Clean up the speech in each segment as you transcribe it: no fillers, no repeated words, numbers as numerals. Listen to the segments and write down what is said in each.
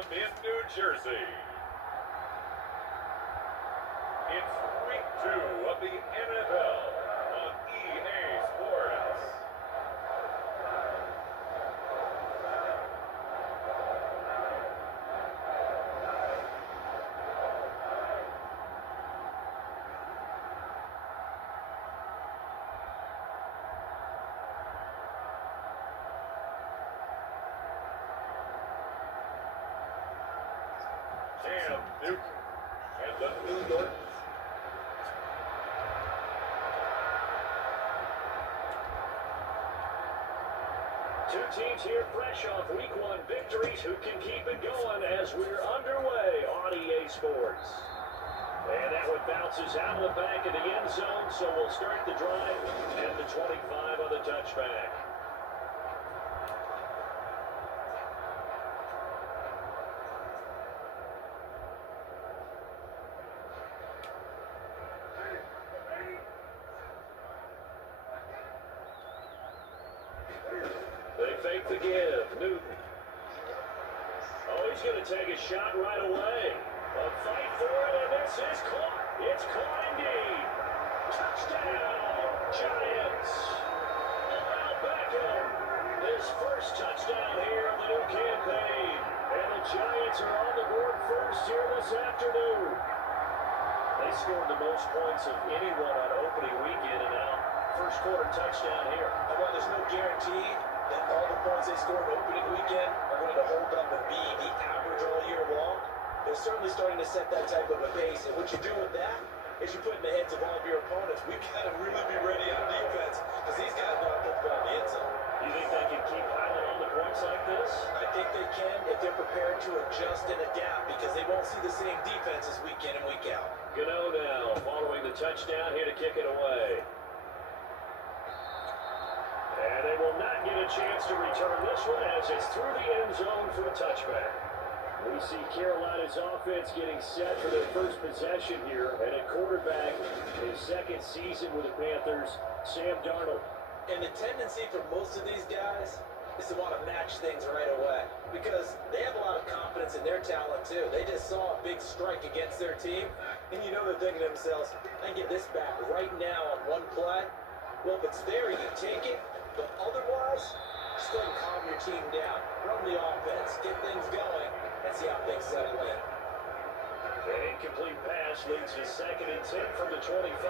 Stadium in New Jersey. It's week 2 of the NFL on EA Sports. Cam Newton and the New York. Two teams here fresh off week 1 victories. Who can keep it going as we're underway on EA Sports? And that one bounces out of the back of the end zone, so we'll start the drive at the 25 on the touchback. They fake the give. Newton. Oh, he's going to take a shot right away. A fight for it, and this is caught. It's caught indeed. Touchdown, Giants. Now Beckham, his first touchdown here of the new campaign. And the Giants are on the board first here this afternoon. They scored the most points of anyone on opening weekend, and now first quarter touchdown here. And while there's no guarantee that all the points they scored opening weekend are going to hold up and be the average all year long, they're certainly starting to set that type of a pace. And what you do with that is you put in the heads of all of your opponents, we've got to really be ready on defense because these guys know how to put the ball in the end zone. You think they can keep piling on the points like this? I think they can if they're prepared to adjust and adapt because they won't see the same defenses week in and week out. Gano now following the touchdown here to kick it away. And they will not get a chance to return this one as it's through the end zone for a touchback. We see Carolina's offense getting set for their first possession here, and at quarterback, his second season with the Panthers, Sam Darnold. And the tendency for most of these guys is to want to match things right away because they have a lot of confidence in their talent too. They just saw a big strike against their team, and you know they're thinking to themselves, I can get this back right now on one play. Well, if it's there, you take it. But otherwise, just go ahead and calm your team down. Run the offense, get things going, and see how things settle in. An incomplete pass leads to 2nd and 10 from the 25.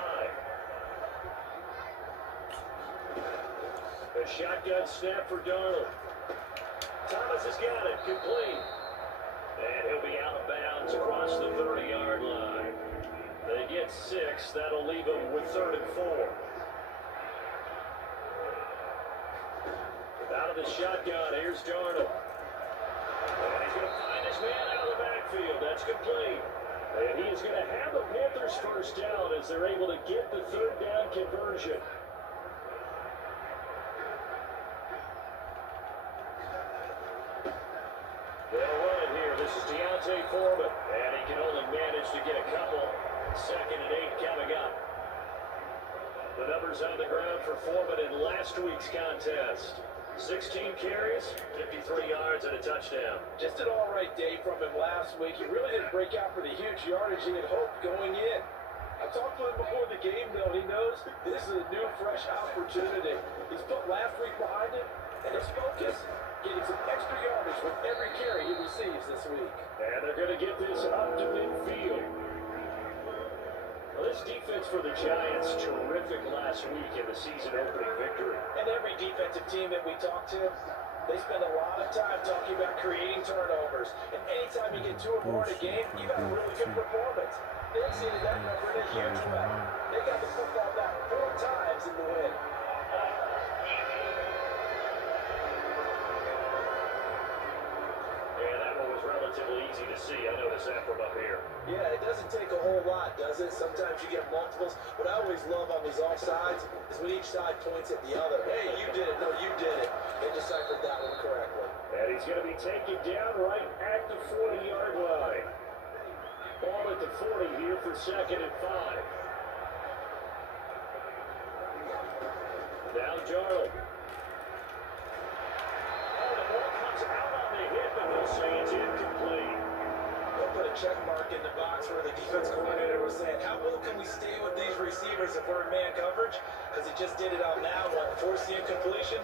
A shotgun snap for Darnold. Thomas has got it, complete. And he'll be out of bounds across the 30-yard line. They get 6. That'll leave them with 3rd and 4. Out of the shotgun, here's Darnold. And he's going to find his man out of the backfield. That's complete. And he is going to have the Panthers first down as they're able to get the 3rd down conversion. They'll run it here. This is Deontay Foreman. And he can only manage to get a couple. 2nd and 8 coming up. The numbers on the ground for Foreman in last week's contest. 16 carries, 53 yards, and a touchdown. Just an all-right day from him last week. He really didn't break out for the huge yardage he had hoped going in. I talked to him before the game, though. He knows this is a new, fresh opportunity. He's put last week behind him, and his focus, getting some extra yardage with every carry he receives this week. And they're going to get this up to midfield. Well, this defense for the Giants, terrific last week in the season-opening victory. And every defensive team that we talk to, they spend a lot of time talking about creating turnovers. And anytime you get 2 or more in a game, you got a really good performance. They exceeded that number in a huge amount. They got the football back 4 times in the win. And that one was relatively easy to see. I noticed that from up here. Yeah, it doesn't take a whole lot, does it? Sometimes you get multiples. What I always love on these offsides is when each side points at the other. Hey, you did it. No, you did it. They deciphered that one correctly. And he's going to be taken down right at the 40-yard line. Ball at the 40 here for 2nd and 5. Now Darnold. Oh, the ball comes out on the hit, but no say it's incomplete. They'll put a check mark in the box where the defense coordinator was saying, how well can we stay with these receivers if we're in man coverage? Because he just did it on that one, forced the incompletion.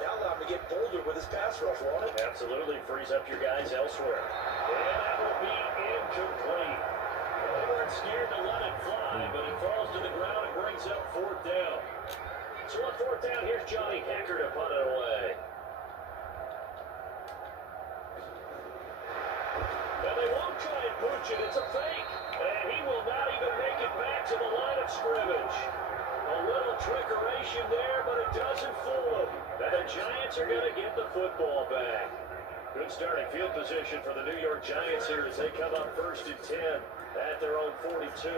Now allow him to get bolder with his pass rush, won't it? Absolutely, frees up your guys elsewhere. And that will be incomplete. They weren't scared to let it fly, but it falls to the ground and brings up fourth down. So on fourth down, here's Johnny Hecker to punt it away. Now they won't try and pooch it, it's a fake. And he will not even make it back to the line of scrimmage. A little trickeration there, but it doesn't fool him. And the Giants are going to get the football back. Good starting field position for the New York Giants here as they come up first and 10 at their own 42.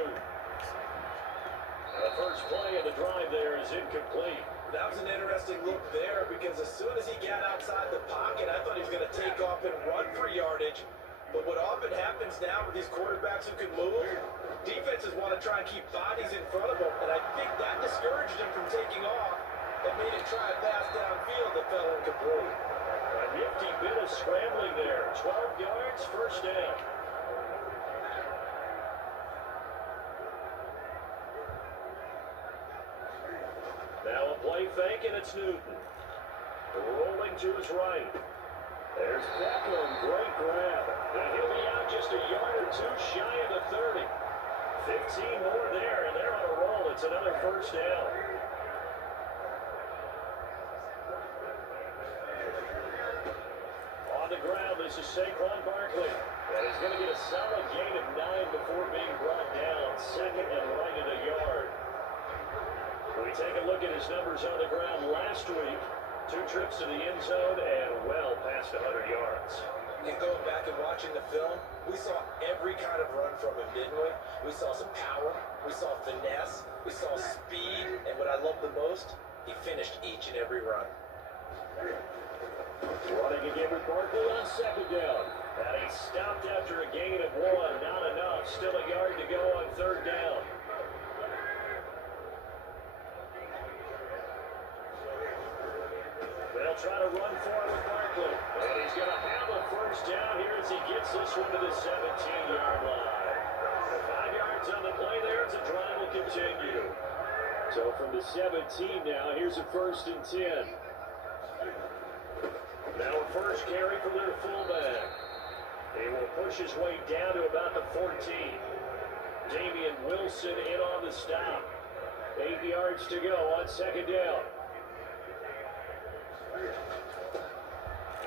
The first play of the drive there is incomplete. That was an interesting look there because as soon as he got outside the pocket, I thought he was going to take off and run for yardage. But what often happens now with these quarterbacks who can move, defenses want to try and keep bodies in front of them, and I think that discouraged him from taking off and made him try a pass downfield that fell incomplete. A nifty bit of scrambling there. 12 yards, first down. Now a play fake, and it's Newton. Rolling to his right. There's Beckham, great grab. And he'll be out just a yard or two shy of the 30. 15 more there, and they're on a roll. It's another first down. On the ground, this is Saquon Barkley. And he's going to get a solid gain of 9 before being brought down. Second and right at a yard. We take a look at his numbers on the ground last week. 2 trips to the end zone and well past 100 yards. And going back and watching the film, we saw every kind of run from him, didn't we? We saw some power, we saw finesse, we saw speed, and what I love the most, he finished each and every run. Running again with Barkley on second down. And he stopped after a gain of 1. Not enough. Still a yard to go on third down. They'll try to run for it with Barkley. And he's going to have a first down here as he gets this one to the 17-yard line. 5 yards on the play there as the drive will continue. So from the 17 now, here's a first and 10. Now a first carry for their fullback. He will push his way down to about the 14. Damian Wilson in on the stop. 8 yards to go on second down.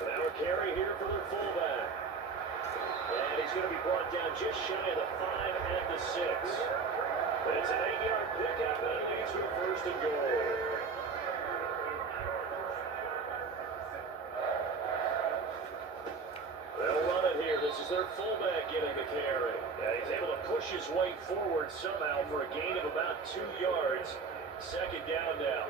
Now a carry here for their fullback. And he's going to be brought down just shy of the 5 at the 6. It's an 8-yard pickup and it leads to a first and goal. They'll run it here. This is their fullback getting the carry. And he's able to push his way forward somehow for a gain of about 2 yards. Second down now.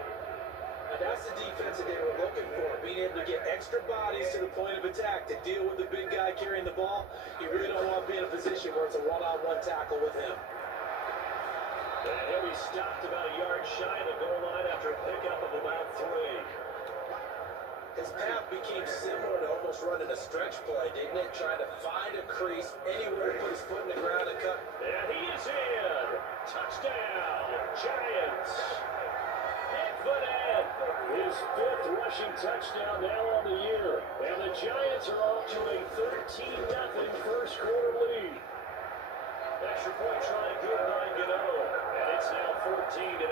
And that's the defense that they were looking for, being able to get extra bodies to the point of attack to deal with the big guy carrying the ball. You really don't want to be in a position where it's a one-on-one tackle with him. And he'll be stopped about a yard shy of the goal line after a pickup of about 3. His path became similar to almost running a stretch play, didn't it? Trying to find a crease, anywhere to put his foot in the ground and cut. And he is in. Touchdown, Giants. Pickford, his 5th rushing touchdown now on the year. And the Giants are off to a 13-0 first quarter lead. Extra point try good by Gano. And it's now 14-0.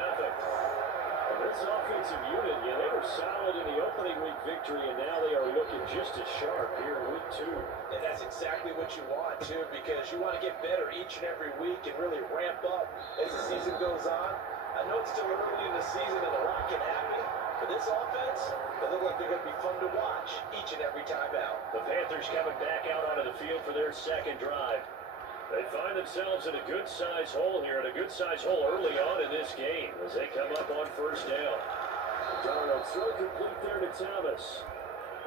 This offensive unit, yeah, they were solid in the opening week victory, and now they are looking just as sharp here in week 2. And that's exactly what you want, too, because you want to get better each and every week and really ramp up as the season goes on. I know it's still early in the season and a lot can happen, but this offense, they look like they're going to be fun to watch each and every time out. The Panthers coming back out onto the field for their second drive. They find themselves in a good-sized hole here, and a good-sized hole early on in this game as they come up on first down. Darnold throw complete there to Thomas.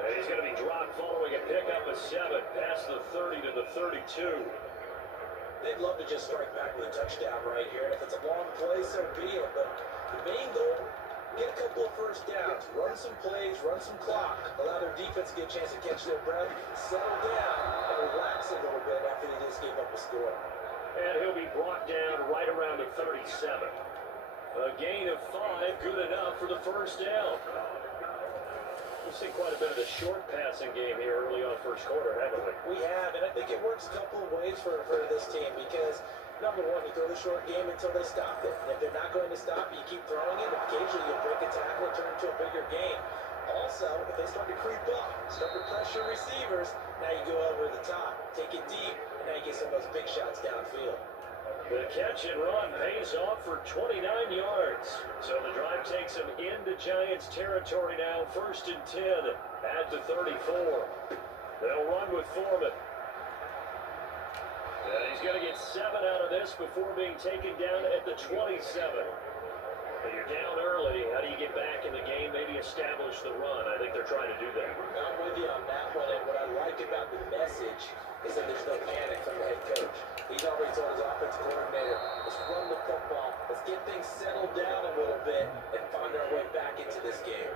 And he's going to be dropped following a pickup of 7 past the 30 to the 32. They'd love to just strike back with a touchdown right here, and if it's a long play, so be it. But the main goal, Get a couple of first downs, run some plays, run some clock, allow their defense to get a chance to catch their breath, settle down, and relax a little bit after they just gave up a score. And he'll be brought down right around the 37. A gain of 5, good enough for the first down. We've seen quite a bit of the short passing game here early on first quarter, haven't we? We have, and I think it works a couple of ways for this team because, number one, you throw the short game until they stop it. And if they're not going to stop it, you keep throwing it. Occasionally, you'll break a tackle and turn it into a bigger game. Also, if they start to creep up, start to pressure receivers, now you go over the top, take it deep, and now you get some of those big shots downfield. The catch and run pays off for 29 yards. So the drive takes him into Giants territory now. 1st and 10 at the 34. They'll run with Foreman. And he's going to get 7 out of this before being taken down at the 27. But you're down early. How do you get back in the game? Maybe establish the run. I think they're trying to do that. I'm with you on that one. And what I like about the message is that there's no panic from the head coach. He's already told his offensive coordinator, let's run the football. Let's get things settled down a little bit and find our way back into this game.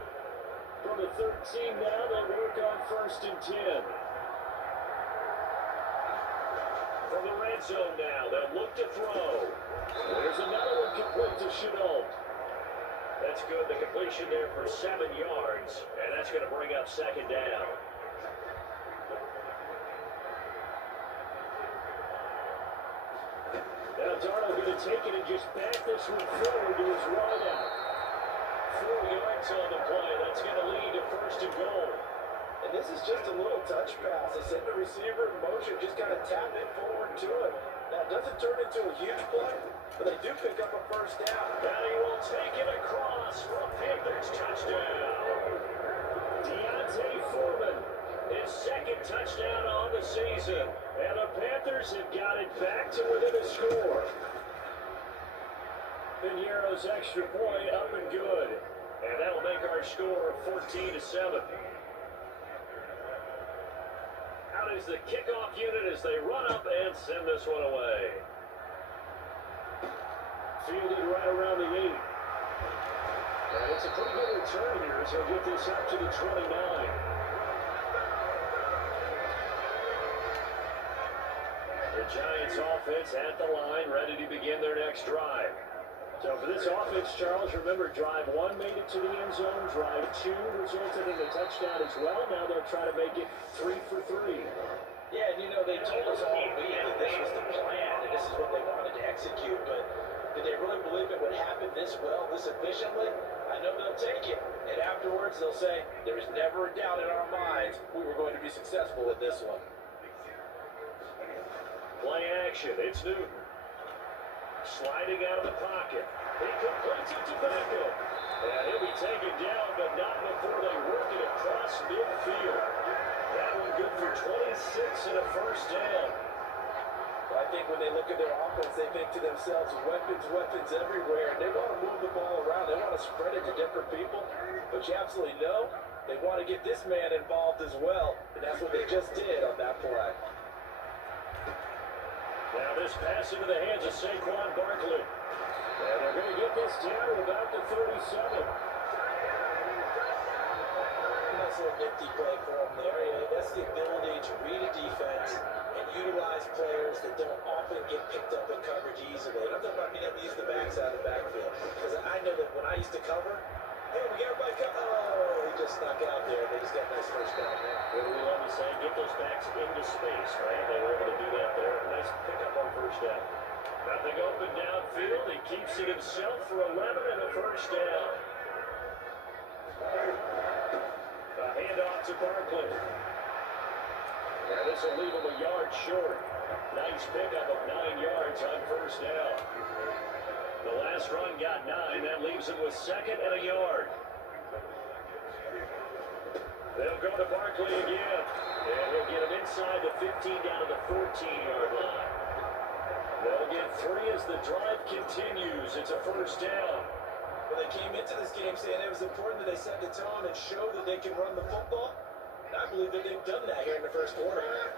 From the 13 now, they'll work on 1st and 10. From the red zone now, they'll look to throw. There's another one complete to Chenault. That's good. The completion there for 7 yards, and that's going to bring up 2nd down. Now Darnold going to take it and just back this one forward to his wideout. 4 yards on the play. That's going to lead to 1st and goal. And this is just a little touch pass. They send the receiver in motion, just kind of tap it forward to him. Now, it doesn't turn into a huge play, but they do pick up a first down. And he will take it across for a Panthers touchdown. Deontay Foreman, his 2nd touchdown on the season. And the Panthers have got it back to within a score. Piñeiro's extra point up and good. And that'll make our score 14-7. Out is the kickoff unit as they run up and send this one away. Fielded right around the 8. And it's a pretty good return here as he'll get this up to the 29. The Giants offense at the line, ready to begin their next drive. So for this offense, Charles, remember, drive 1 made it to the end zone. Drive 2 resulted in a touchdown as well. Now they'll try to make it 3 for 3. Yeah, and they told us all week that this was the plan and this is what they wanted to execute, but did they really believe it would happen this well, this efficiently? I know they'll take it, and afterwards they'll say, there was never a doubt in our minds we were going to be successful with this one. Play action, it's Newton. Sliding out of the pocket. He completes it to Beckham. And he'll be taken down, but not before they work it across midfield. That one good for 26 and a first down. I think when they look at their offense, they think to themselves, weapons everywhere. And they want to move the ball around. They want to spread it to different people. But you absolutely know they want to get this man involved as well. And that's what they just did on that play. Now this pass into the hands of Saquon Barkley. And they're going to get this down to about the 37. Nice little nifty play for him there. That's the ability to read a defense and utilize players that don't often get picked up in coverage easily. I'm talking about being able to use the backside of the backfield. Because I know that when I used to cover, hey, we got everybody cover. Oh, he just snuck out there. They just got a nice first down there. What do we love to say? Get those backs into space, right? They were able to do that there. Nice pickup on first down. Nothing open downfield. He keeps it himself for 11 and a first down. A handoff to Barkley. And this will leave him a yard short. Nice pickup of 9 yards on first down. The last run got 9. That leaves him with 2nd and a yard. They'll go to Barkley again. And he'll get him inside the 15 down to the 14-yard line. They'll get 3 as the drive continues. It's a first down. Well, they came into this game saying it was important that they set the tone and show that they can run the football. And I believe that they've done that here in the first quarter.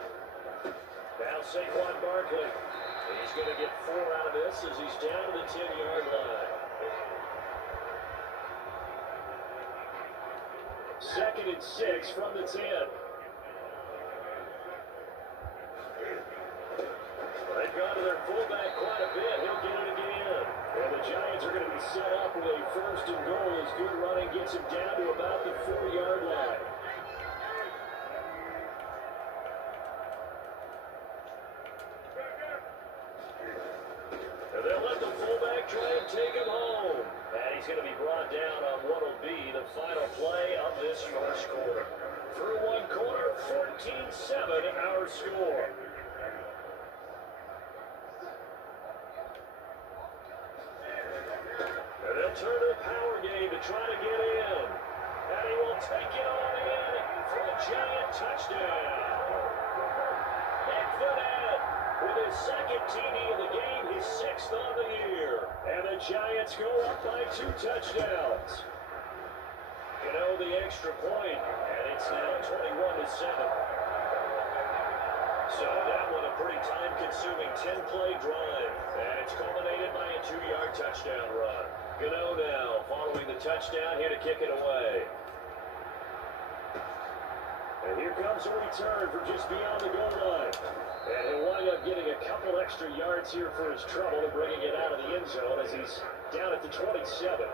Now Saquon Barkley. He's going to get 4 out of this as he's down to the 10-yard line. 2nd and 6 from the 10. They've gone to their fullback quite a bit. He'll get it again. And the Giants are going to be set up with a 1st and goal as good running gets him down to about the 4-yard line. And they'll let the fullback try and take him home. And he's going to be brought down on what will be the final play of this first quarter. Through one quarter, 14-7 our score. And they'll turn to the power game to try to get in. And he will take it on in for a Giant touchdown. Nick Vanette with his 2nd TD of the game, his 6th on the year. And the Giants go up by 2 touchdowns. You know, the extra point, and it's now 21-7. So that one a pretty time-consuming 10-play drive. And it's culminated by a 2-yard touchdown run. Gano now, following the touchdown, here to kick it away. And here comes a return for just beyond the goal line. And he'll wind up getting a couple extra yards here for his trouble and bringing it out of the end zone as he's down at the 27.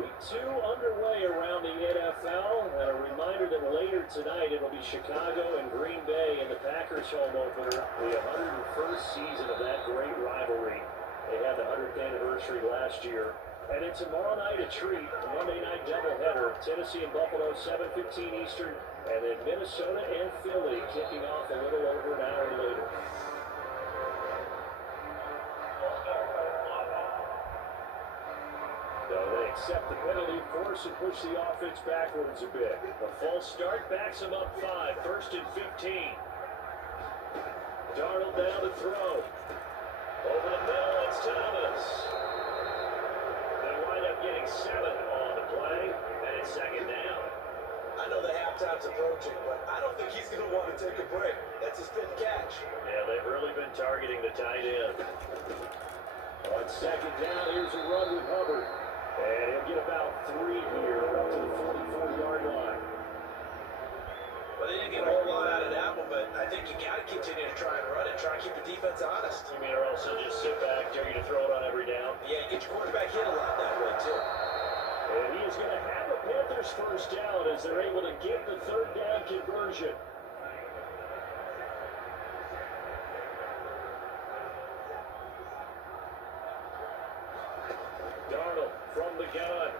Week 2 underway around the NFL, and a reminder that later tonight it'll be Chicago and Green Bay in the Packers home opener, the 101st season of that great rivalry. They had the 100th anniversary last year. And then tomorrow night a treat, a Monday night doubleheader, Tennessee and Buffalo, 7:15 Eastern, and then Minnesota and Philly kicking off a little over an hour later. They accept the penalty, of course, and push the offense backwards a bit. A false start backs them up 5, 1st and 15. Darnold down to throw. Over the middle, it's Thomas. They wind up getting 7 on the play, and it's 2nd down. I know the halftime's approaching, but I don't think he's going to want to take a break. That's his 5th catch. Yeah, they've really been targeting the tight end. On 2nd down, here's a run with Hubbard. And he'll get about 3 here up to the 44-yard line. Well, they didn't get a whole lot out of that one, but I think you got to continue to try and run it, try and keep the defense honest. You mean, or also just sit back, dare you to throw it on every down? Yeah, you get your quarterback hit a lot that way, too. And he is going to have a Panthers 1st down as they're able to get the 3rd down conversion. Darnold from the gun.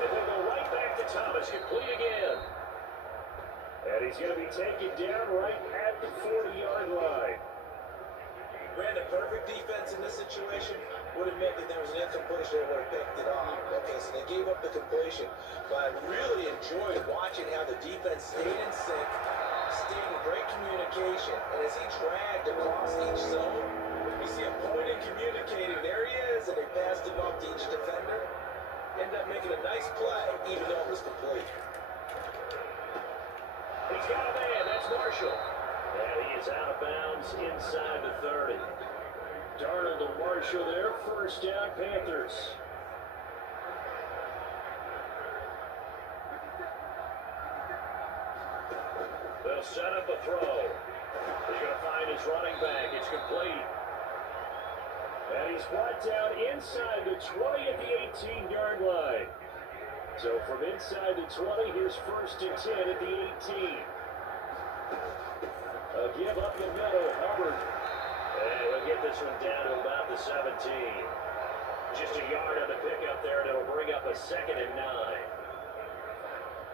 And they'll go right back to Thomas, complete again. And he's going to be taken down right at the 40-yard line. Ran the perfect defense in this situation. Would have meant that there was an incompletion, they would have picked it off. Okay, so they gave up the completion. But I really enjoyed watching how the defense stayed in sync, stayed in great communication. And as he dragged across each zone, you see him pointing, communicating. There he is, and they passed him up to each defender. Ended up making a nice play, even though it was complete. He's got a man, that's Marshall. And he is out of bounds inside the 30. Darnold to Marshall there, 1st down Panthers. They'll set up a throw. He's going to find his running back. It's complete. And he's brought down inside the 20 at the 18-yard line. So from inside the 20, here's 1st and 10 at the 18. A give up the middle, Hubbard. And he'll get this one down to about the 17. Just a yard on the pickup there, and it'll bring up a 2nd and 9.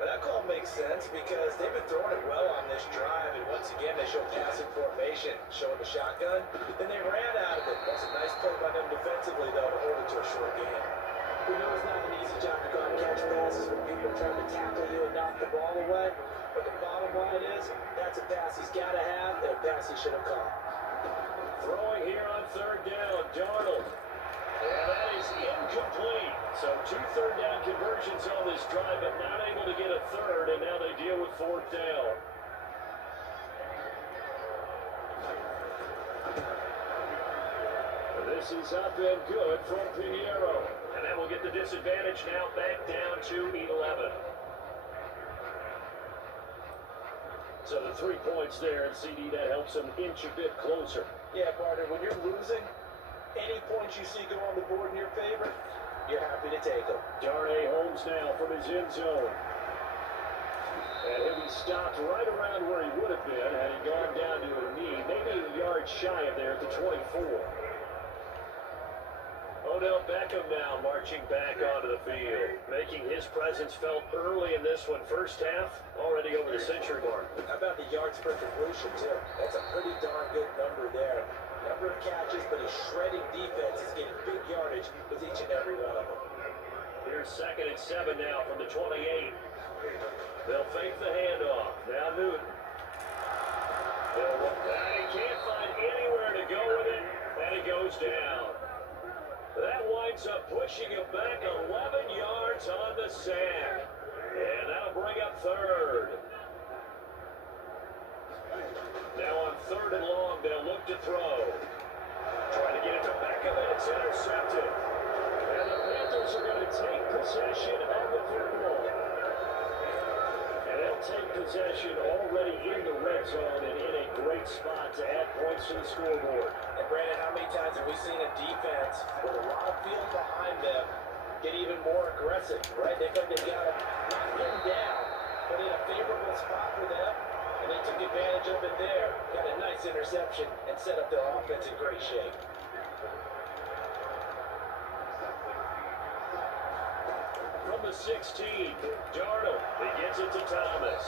But that call makes sense because they've been throwing it well on this drive, and once again they show passing formation, showing the shotgun. Then they ran out of it. That's a nice play by them defensively, though, to hold it to a short game. We know it's not an easy job to go and catch passes when people are trying to tackle you and knock the ball away. But the bottom line is, that's a pass he's got to have and a pass he should have caught. Throwing here on 3rd down, Darnold. And that is incomplete. So 2 3rd down conversions on this drive, but not able to get a 3rd, and now they deal with 4th down. This is up and good from Pinheiro. And That will get the disadvantage now back down to 11. So the 3 points there, and CD, that helps them inch a bit closer. Yeah, partner, when you're losing, any points you see go on the board in your favor, you're happy to take them. Darnay Holmes now from his end zone. And he'll be stopped right around where he would have been had he gone down to a knee, maybe a yard shy of there at the 24. Odell Beckham now marching back onto the field, making his presence felt early in this one. First half, already over the century mark. How about the yards per completion, too? That's a pretty darn good number there. Number of catches, but his shredding defense is getting big yardage with each and every one of them. Here's 2nd and 7 now from the 28. They'll fake the handoff. Now Newton. They'll look back. He can't find anywhere to go with it, and he goes down. That winds up pushing him back 11 yards on the sack. And that'll bring up 3rd. Now on 3rd and long, they'll look to throw. Trying to get it to Beckham, and it's intercepted. And the Panthers are going to take possession of the football. And they'll take possession already in the red zone and in a great spot to add points to the scoreboard. And Brandon, how many times have we seen a defense with a lot of field behind them get even more aggressive, right? They got him not pinned down, but in a favorable spot for them, and they took advantage of it there, got a nice interception, and set up their offense in great shape. From the 16, Darnold, he gets it to Thomas.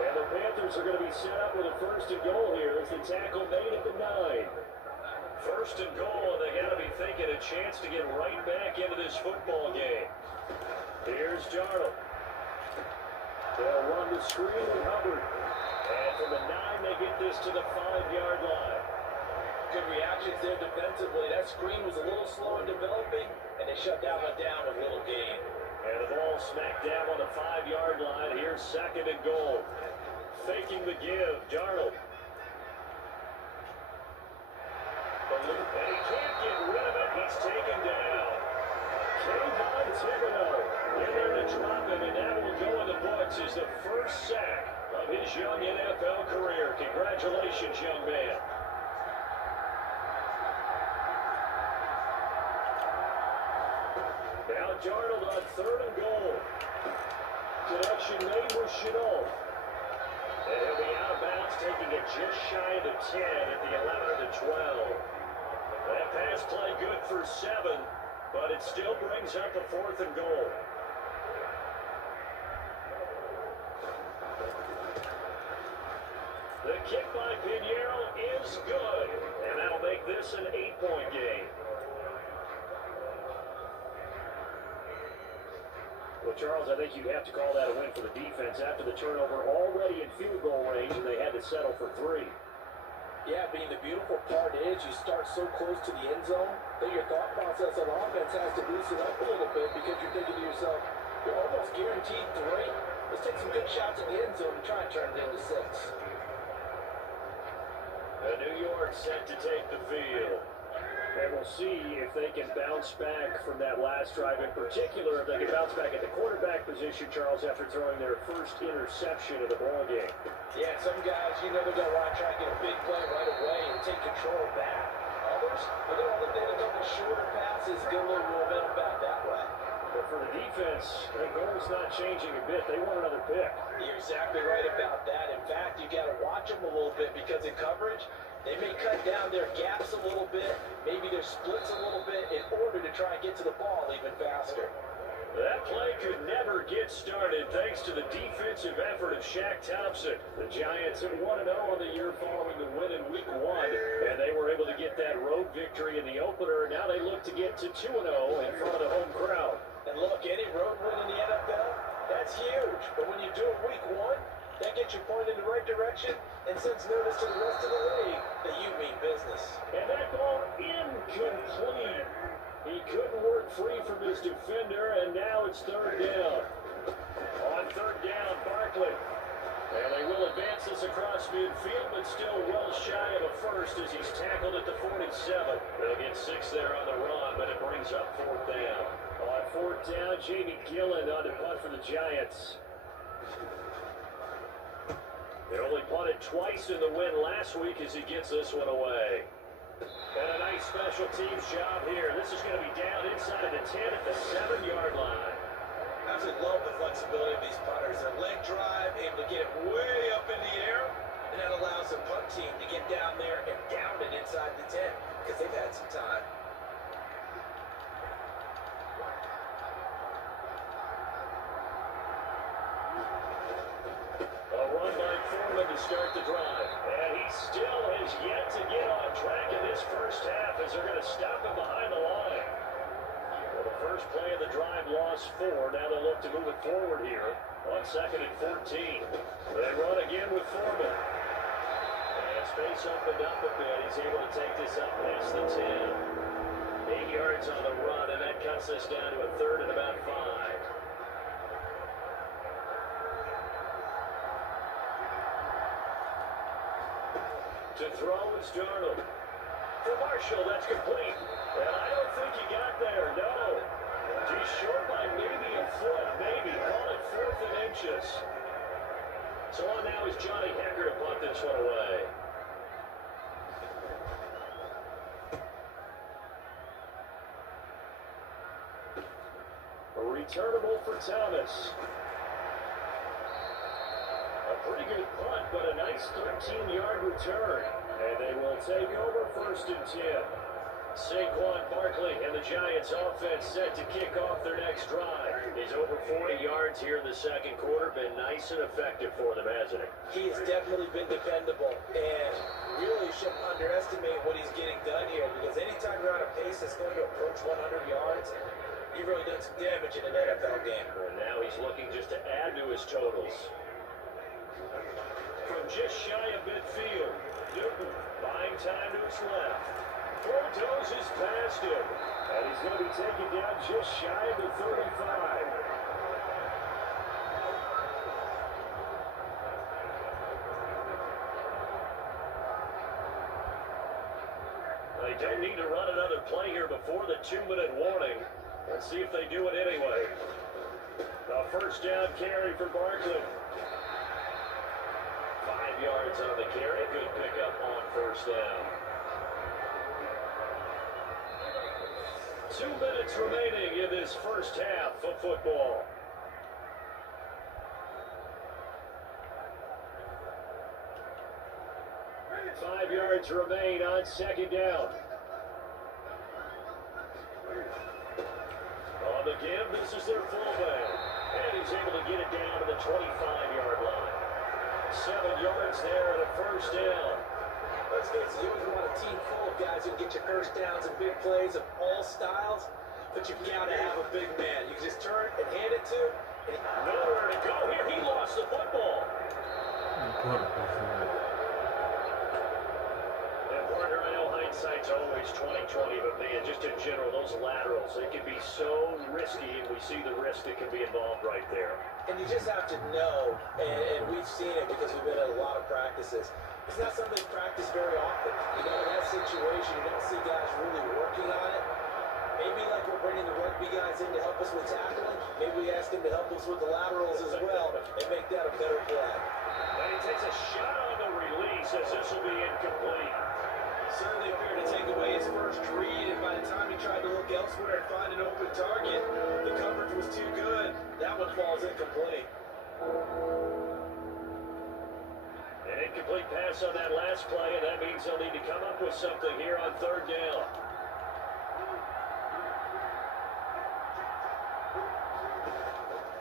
And the Panthers are going to be set up with a 1st and goal here as the tackle made at the 9. 1st and goal, and they got to be thinking a chance to get right back into this football game. Here's Darnold. They'll run the screen with Hubbard. And from the 9, they get this to the 5-yard line. Good reactions there defensively. That screen was a little slow in developing, and they shut that one down with little gain. And the ball smacked down on the 5-yard line. Here's 2nd and goal. Faking the give, Darnold. And he can't get rid of it. He's taken down. Kayvon Thibodeau in there to drop him, and that will go in the books as the first sack of his young NFL career. Congratulations, young man. Now Darnold on 3rd and goal. Connection made with Chenault. And he'll be out of bounds, taking it just shy of the 10 at the 11 to 12. That pass play good for 7, but it still brings up a 4th and goal. The kick by Pinheiro is good, and that'll make this an 8-point game. Well, Charles, I think you have to call that a win for the defense after the turnover already in field goal range, and they had to settle for 3. Yeah, the beautiful part is you start so close to the end zone that your thought process on offense has to loosen up a little bit because you're thinking to yourself, you're almost guaranteed 3. Let's take some good shots at the end zone and try and turn it into 6. New York set to take the field. And we'll see if they can bounce back from that last drive, in particular if they can bounce back at the quarterback position, Charles, after throwing their first interception of the ball game. Yeah, some guys, they're going to want to try and get a big play right away and take control back. Others, they're going to look at a couple shorter passes, get a little momentum back that way. But for the defense, their goal's not changing a bit. They want another pick. You're exactly right about that. In fact, you got to watch them a little bit because in coverage, they may cut down their gaps a little bit, maybe their splits a little bit in order to try and get to the ball even faster. That play could never get started thanks to the defensive effort of Shaq Thompson. The Giants have 1-0 on the year following the win in Week 1, and they were able to get that road victory in the opener. Now they look to get to 2-0 in front of the home crowd. And look, any road win in the NFL, that's huge. But when you do it Week 1, that gets you pointed in the right direction and sends notice to the rest of the league that you mean business. And that ball incomplete. He couldn't work free from his defender, and now it's 3rd down. On 3rd down, Barkley. And they will advance this across midfield, but still well shy of a first as he's tackled at the 47. They'll get 6 there on the run, but it brings up 4th down. On 4th down, Jamie Gillen on the punt for the Giants. They only punted twice in the win last week as he gets this one away. And a nice special teams job here. This is going to be down inside of the 10 at the 7-yard line. Absolutely love the flexibility of these punters. Their leg drive, able to get it way up in the air, and that allows the punt team to get down there and down it inside the 10 because they've had some time. A run by Foreman to start the drive. And he still has yet to get on track in this first half as they're going to stop him behind the line. Well, the first play of the drive lost 4. Now they'll look to move it forward here on 2nd and 14. They run again with Foreman. And space opened up a bit. He's able to take this up past the 10. 8 yards on the run, and that cuts us down to a 3rd and about 5. To throw is Darnold. For Marshall, that's complete. And I don't think he got there, no. Just short by maybe a foot, maybe. Call it 4th and inches. So on now is Johnny Hecker to punt this one away. A returnable for Thomas. A pretty good punt, but a nice 13-yard return. And they will take over 1st and 10. Saquon Barkley and the Giants offense set to kick off their next drive. He's over 40 yards here in the second quarter. Been nice and effective for them, hasn't he? He has definitely been dependable, and really shouldn't underestimate what he's getting done here, because anytime you're on a pace that's going to approach 100 yards, you've really done some damage in an NFL game. And now he's looking just to add to his totals. From just shy of midfield, Newton buying time to his left. Dozes past him, and he's going to be taken down just shy of the 35. They don't need to run another play here before the 2-minute warning. Let's see if they do it anyway. A 1st down carry for Barkley. 5 yards on the carry. Good pickup on 1st down. 2 minutes remaining in this first half of football. Five yards remain on 2nd down. On the give, this is their fullback. And he's able to get it down to the 25-yard line. 7 yards there and a 1st down. Let's face it, you always want a team full of guys who can get you 1st downs and big plays of all styles, but you've got to have a big man. You can just turn and hand it to, and nowhere to go. Here, he lost the football. And partner, I know hindsight's always 20/20, but man, just in general, those laterals, they can be so risky, and we see the risk that can be involved right there. And you just have to know, and we've seen it because we've been at a lot of practices. It's not something they practice very often. You know, in that situation, you don't see guys really working on it. Maybe like we're bringing the rugby guys in to help us with tackling. Maybe we ask them to help us with the laterals as well and make that a better play. And he takes a shot on the release as this will be incomplete. Certainly appeared to take away his first read, and by the time he tried to look elsewhere and find an open target, the coverage was too good. That one falls incomplete. An incomplete pass on that last play, and that means they'll need to come up with something here on 3rd down.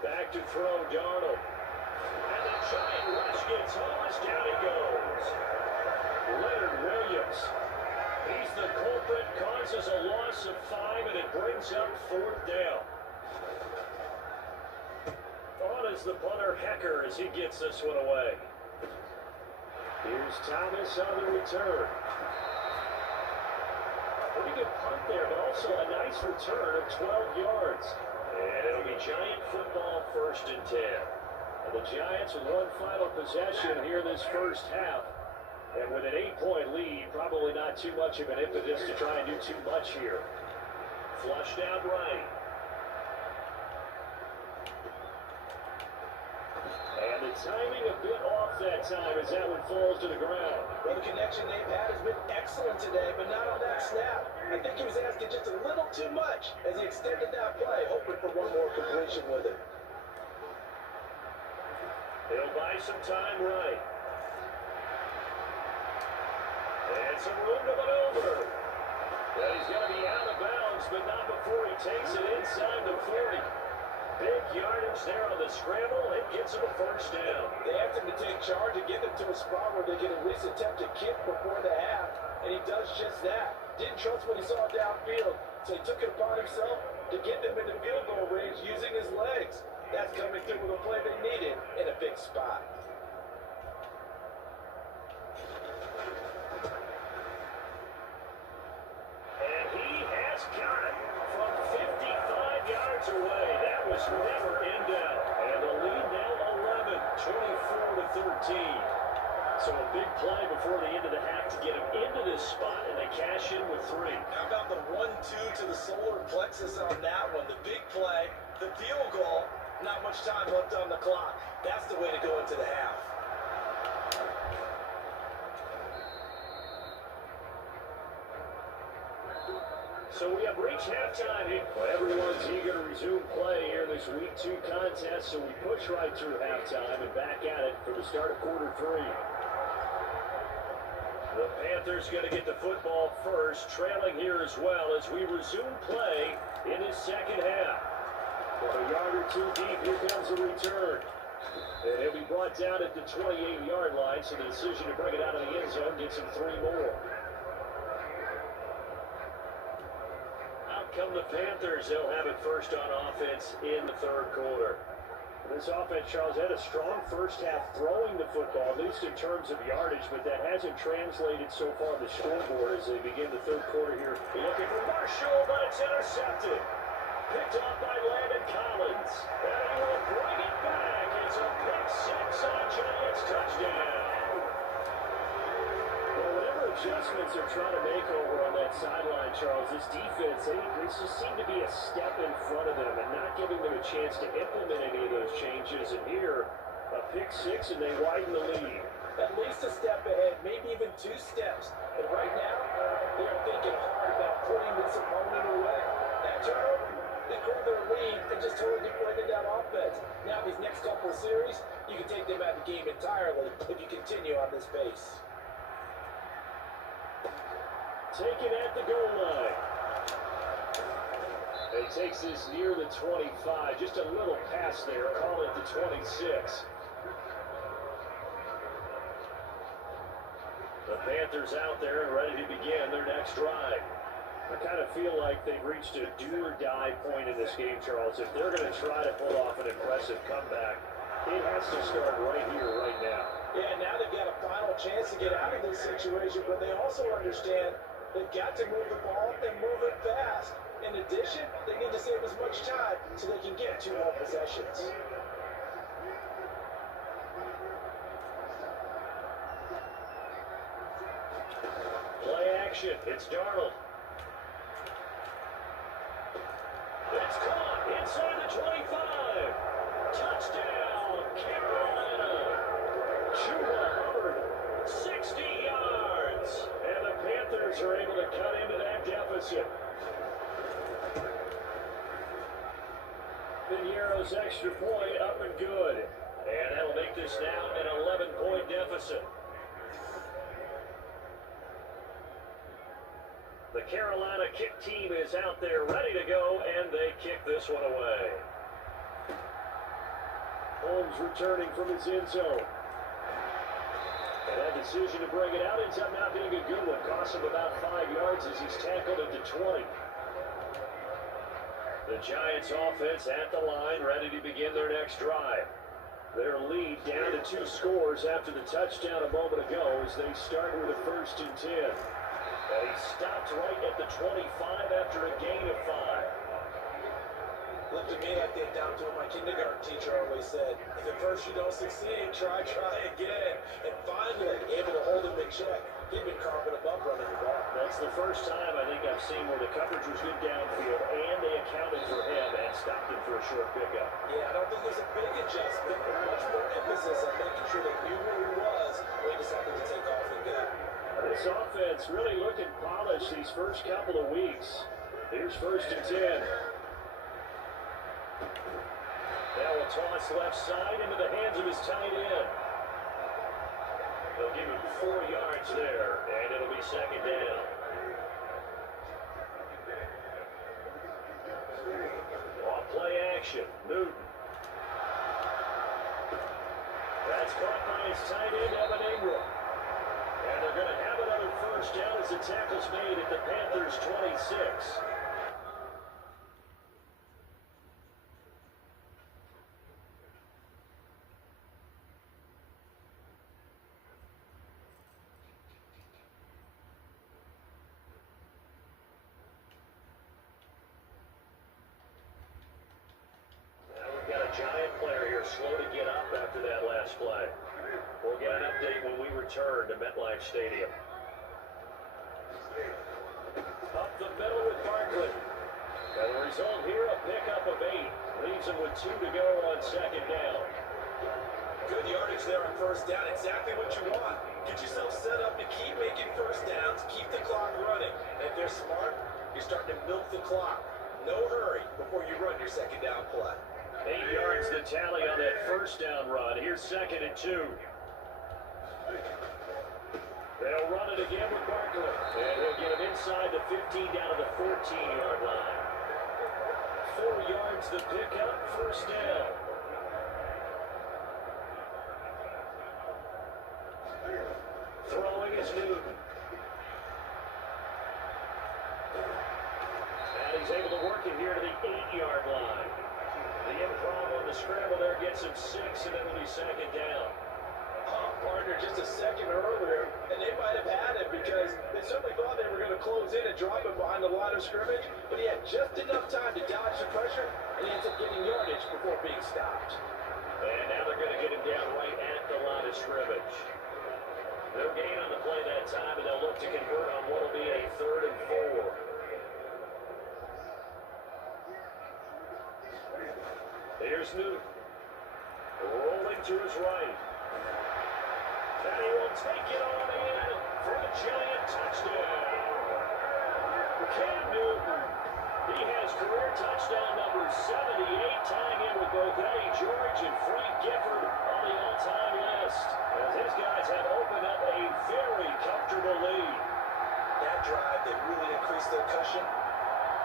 Back to throw, Darnold. And the giant rush gets Thomas. Down he goes. Leonard Williams. He's the culprit, causes a loss of 5, and it brings up 4th down. On is the punter Hecker as he gets this one away. Here's Thomas on the return. Pretty good punt there, but also a nice return of 12 yards. And it'll be Giant football 1st and 10. The Giants with one final possession here this first half. And with an 8-point lead, probably not too much of an impetus to try and do too much here. Flushed out right. And the timing a bit off that time as that one falls to the ground. Well, the connection they've had has been excellent today, but not on that snap. I think he was asking just a little too much as he extended that play, hoping for one more completion with it. He'll buy some time right. And some room to maneuver. Well, he's going to be out of bounds, but not before he takes it inside the 40. Big yardage there on the scramble. It gets him a first down. They asked him to take charge and get them to a spot where they can at least attempt a kick before the half, and he does just that. Didn't trust what he saw downfield, so he took it upon himself to get them into field goal range using his legs. That's coming through with a play they needed in a big spot. And he has got it from 55 yards away. That was never in doubt. And the lead now 11, 24-13. So a big play before the end of the half to get him into this spot, and they cash in with 3. How about the 1-2 to the solar plexus on that one? The big play, the field goal, not much time left on the clock. That's the way to go into the half. So we have reached halftime here. Well, everyone's eager to resume play here in this Week 2 contest, so we push right through halftime and back at it for the start of quarter 3. The Panthers going to get the football first, trailing here as well as we resume play in this second half. From a yard or two deep, here comes the return. And he'll be brought down at the 28-yard line, so the decision to bring it out of the end zone gets him 3 more. Out come the Panthers. They'll have it first on offense in the third quarter. This offense, Charles, had a strong first half throwing the football, at least in terms of yardage, but that hasn't translated so far on the scoreboard as they begin the third quarter here. Looking for Marshall, but it's intercepted. Picked off by Landon Collins. And he will bring it back. It's a pick 6 on Giants touchdown. Well, whatever adjustments they're trying to make over on that sideline, Charles, this defense, they just seem to be a step in front of them and not giving them a chance to implement any of those changes. And here, a pick 6, and they widen the lead. At least a step ahead, maybe even 2 steps. But right now, they're thinking hard about putting this opponent away. That turnover, they grew their lead and just totally deflated that offense. Now, these next couple of series, you can take them out of the game entirely if you continue on this pace. Taken at the goal line. He takes this near the 25. Just a little pass there. Call it the 26. The Panthers out there and ready to begin their next drive. I kind of feel like they've reached a do-or-die point in this game, Charles. If they're going to try to pull off an impressive comeback, it has to start right here, right now. Yeah, now they've got a final chance to get out of this situation, but they also understand they've got to move the ball and move it fast. In addition, they need to save as much time so they can get 2 more possessions. Play action. It's Darnold. It's caught inside the 25. Touchdown, Carolina. Chuba Hubbard, 60 yards. And the Panthers are able to cut into that deficit. Piñeiro's extra point up and good. And that'll make this now an 11-point deficit. The Carolina kick team is out there ready to go, and they kick this one away. Holmes returning from his end zone. And that decision to bring it out ends up not being a good one. Costs him about 5 yards as he's tackled at the 20. The Giants offense at the line, ready to begin their next drive. Their lead down to 2 scores after the touchdown a moment ago as they start with a 1st and 10. And he stopped right at the 25 after a gain of 5. Looked at me like they'd down to what my kindergarten teacher always said. If at first you don't succeed, try again. And finally, able to hold him in check. He'd been carving him up running the ball. That's the first time I think I've seen where the coverage was good downfield and they accounted for him and stopped him for a short pickup. Yeah, I don't think there's a big adjustment, but much more emphasis on making sure they knew where he was when he decided to take off and go. This offense really looking polished these first couple of weeks. Here's 1st and 10. Now a toss left side into the hands of his tight end. They'll give him 4 yards there, and it'll be 2nd down. Off play action, Newton. That's caught by his tight end, Evan Ingram. And they're going to have another 1st down as the tackle's made at the Panthers' 26. Giant player here, slow to get up after that last play. We'll get an update when we return to MetLife Stadium. Up the middle with Barkley. And the result here, a pickup of 8. Leaves him with 2 to go on 2nd down. Good yardage there on 1st down. Exactly what you want. Get yourself set up to keep making 1st downs, keep the clock running. And if they're smart, you're starting to milk the clock. No hurry before you run your 2nd down play. 8 yards the tally on that 1st down run. Here's 2nd and 2. They'll run it again with Barkley. And he'll get him inside the 15 down to the 14-yard line. 4 yards the pickup, 1st down. Throwing is Newton. And he's able to work it here to the 8-yard line. The improv on the scramble there gets him 6, and it'll be 2nd down. Partner just a second earlier, and they might have had it because they certainly thought they were going to close in and drop him behind the line of scrimmage, but he had just enough time to dodge the pressure, and he ends up getting yardage before being stopped. And now they're going to get him down right at the line of scrimmage. No gain on the play that time, and they'll look to convert on what will be a 3rd and 4. Here's Newton. Rolling to his right. And he will take it on in for a giant touchdown. Cam Newton. He has career touchdown number 78, tying in with both Eddie George and Frank Gifford on the all-time list. As his guys have opened up a very comfortable lead. That drive, they really increased their cushion.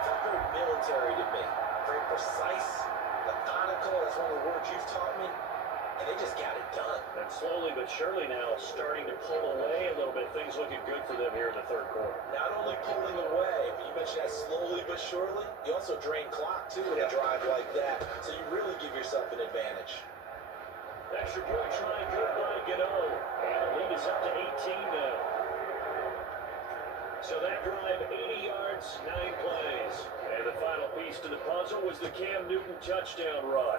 Felt very military to me. Very precise. Methodical, that's one of the words you've taught me, and they just got it done. And slowly but surely now starting to pull away a little bit. Things looking good for them here in the 3rd quarter. Not only pulling away, but you mentioned that slowly but surely, you also drain clock too in a drive like that, so you really give yourself an advantage. Extra point try good by Gano, and the lead is up to 18 now. So that drive, 80 yards, 9 plays. And the final piece to the puzzle was the Cam Newton touchdown run.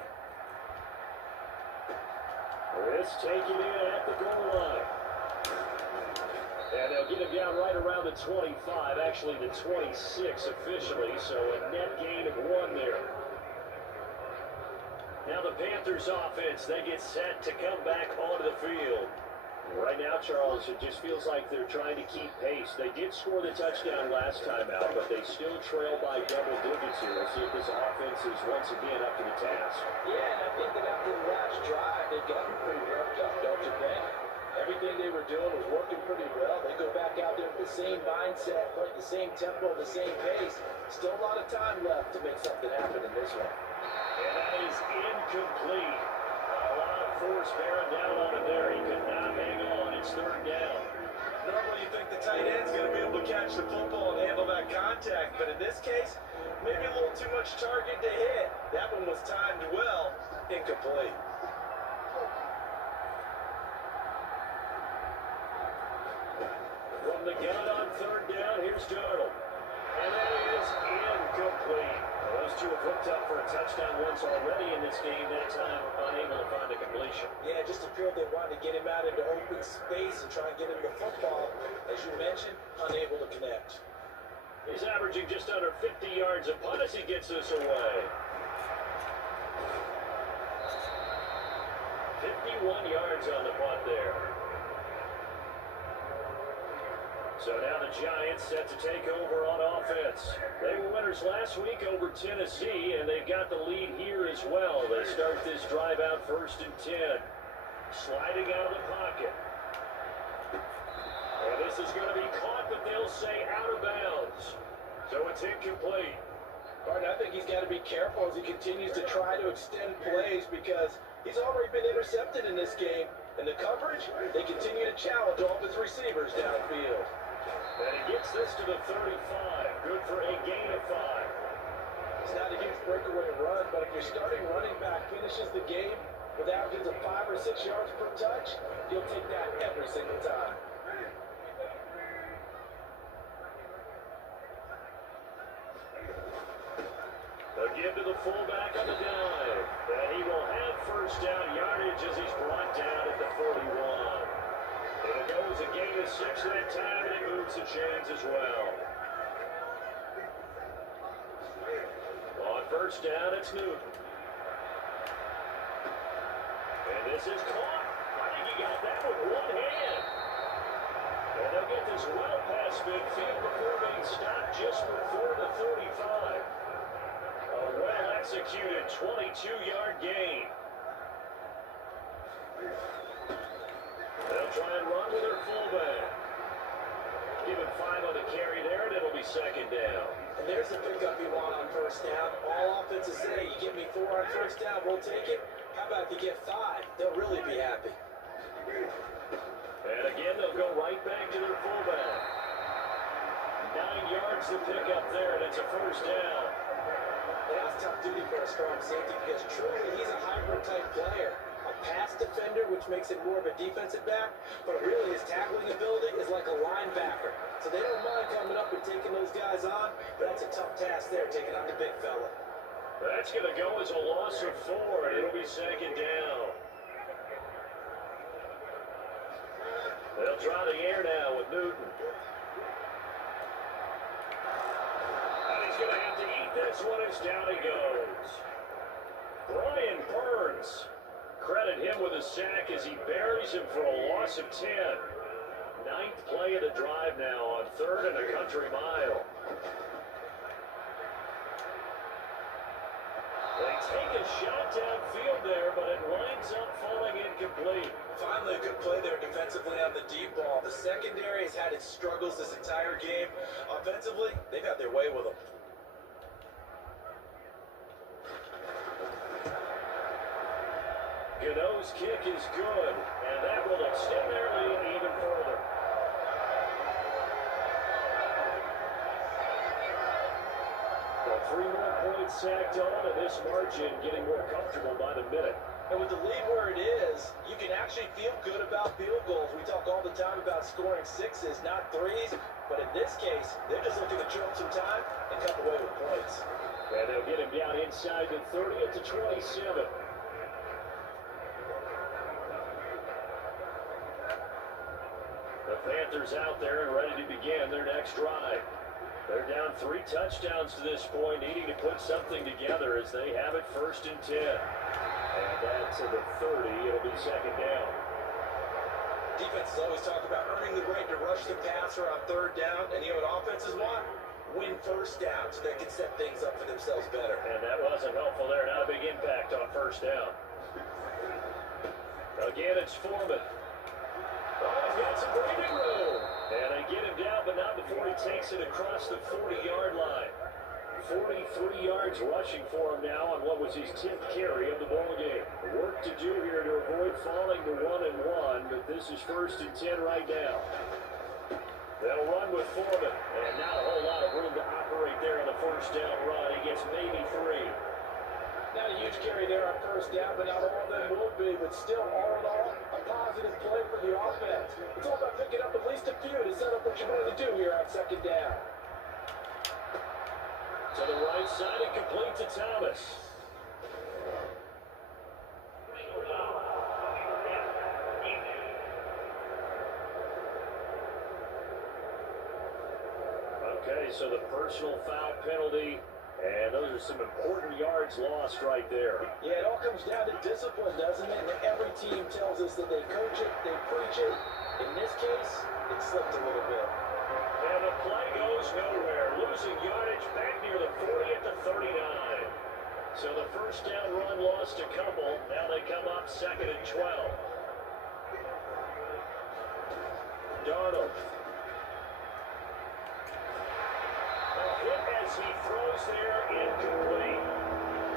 This taken in at the goal line. And they'll get him down right around the 25, actually the 26 officially, so a net gain of 1 there. Now the Panthers offense, they get set to come back onto the field. Right now, Charles, it just feels like they're trying to keep pace. They did score the touchdown last time out, but they still trail by double digits here. We'll see if this offense is once again up to the task. Yeah, and I think that after the last drive, they've gotten pretty worked up, don't you think? Everything they were doing was working pretty well. They go back out there with the same mindset, playing the same tempo, the same pace. Still a lot of time left to make something happen in this one. And that is incomplete. A lot of force bearing down on it there. He could not hang on. It's 3rd down. Normally you think the tight end's going to be able to catch the football and handle that contact, but in this case, maybe a little too much target to hit. That one was timed well. Incomplete. From the gun on 3rd down, here's Darnold. And that is incomplete. Those two have hooked up for a touchdown once already in this game. That time, unable to find a completion. Yeah, it just appeared they wanted to get him out into open space and try and get him the football. As you mentioned, unable to connect. He's averaging just under 50 yards a punt as he gets this away. 51 yards on the punt there. So now the Giants set to take over on offense. They were winners last week over Tennessee, and they've got the lead here as well. They start this drive out 1st and 10. Sliding out of the pocket. And this is going to be caught, but they'll say out of bounds. So it's incomplete. Martin, I think he's got to be careful as he continues to try to extend plays because he's already been intercepted in this game. And the coverage, they continue to challenge all of his receivers downfield. And he gets this to the 35. Good for a gain of 5. It's not a huge breakaway run, but if your starting running back finishes the game with averages of 5 or 6 yards per touch, you'll take that every single time. They'll give to the fullback on the dive. And he will have 1st down yardage as he's brought down at the 41. And it goes a gain of 6 that time, and it moves the chains as well. On 1st down, it's Newton. And this is caught. I think he got that with one hand. And they'll get this well past midfield before being stopped just before the 35. A well-executed 22-yard gain. They'll try and run with their fullback. Give him 5 on the carry there, and it'll be 2nd down. And there's the pickup you want on 1st down. All offenses say, you give me 4 on 1st down, we'll take it. How about if you get 5? They'll really be happy. And again, they'll go right back to their fullback. 9 yards to pick up there, and it's a 1st down. That's tough duty for a strong safety because truly he's a hybrid-type player. A pass defender, which makes him more of a defensive back, but really his tackling ability is like a linebacker. So they don't mind coming up and taking those guys on, but that's a tough task there, taking on the big fella. That's going to go as a loss of 4, and it'll be 2nd down. They'll try the air now with Newton. And he's going to have to eat this one as down he goes. Brian Burns. Credit him with a sack as he buries him for a loss of 10. 9th play of the drive now on 3rd and a country mile. They take a shot downfield there, but it winds up falling incomplete. Finally, a good play there defensively on the deep ball. The secondary has had its struggles this entire game. Offensively, they've had their way with them. Gano's kick is good, and that will extend their lead even further. Well, 3 more points sacked on, and this margin getting more comfortable by the minute. And with the lead where it is, you can actually feel good about field goals. We talk all the time about scoring 6s, not 3s. But in this case, they're just looking to chew up some time and come away with points. And they'll get him down inside the 30 at the 27. The Panthers out there and ready to begin their next drive. They're down 3 touchdowns to this point, needing to put something together as they have it 1st and 10. And that's to the 30. It'll be 2nd down. Defenses always talk about earning the right to rush the passer on 3rd down. And you know what offenses want? Win 1st down so they can set things up for themselves better. And that wasn't helpful there. Not a big impact on 1st down. Again, it's Foreman. Oh, he's got some breathing room. And they get him down, but not before he takes it across the 40-yard line. 43 yards rushing for him now on what was his 10th carry of the ball game. Work to do here to avoid falling to 1-1, but this is 1st and 10 right now. They'll run with Foreman, and not a whole lot of room to operate there on the 1st down run. He gets maybe 3. Not a huge carry there on 1st down, but not all of them will be. But still, all in all, a positive play for the offense. It's all about picking up at least a few to set up what you want to do here on 2nd down. To the right side and complete to Thomas. Okay, so the personal foul penalty, and those are some important yards lost right there. Yeah, it all comes down to discipline, doesn't it? And every team tells us that they coach it, they preach it. In this case, it slipped a little bit. And the play goes nowhere, losing yardage back near the 40 at the 39. So the first down run lost a couple. Now they come up 2nd and 12. Darnold. A hit as he throws there, incomplete.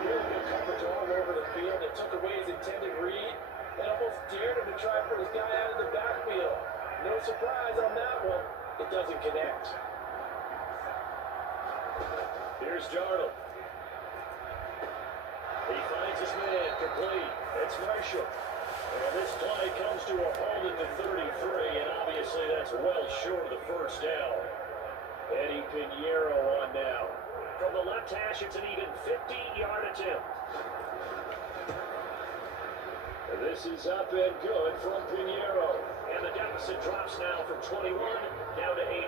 Really good coverage all over the field. It took away his intended read and almost dared him to try to put his guy out of the backfield. No surprise on that one. It doesn't connect. Here's Darnold. He finds his man, complete. It's Marshall. And this play comes to a halt at the 33, and obviously that's well short of the first down. Eddie Pinheiro on now. From the left hash, it's an even 50-yard attempt. And this is up and good from Pinheiro. And the deficit drops now from 21 down to 18.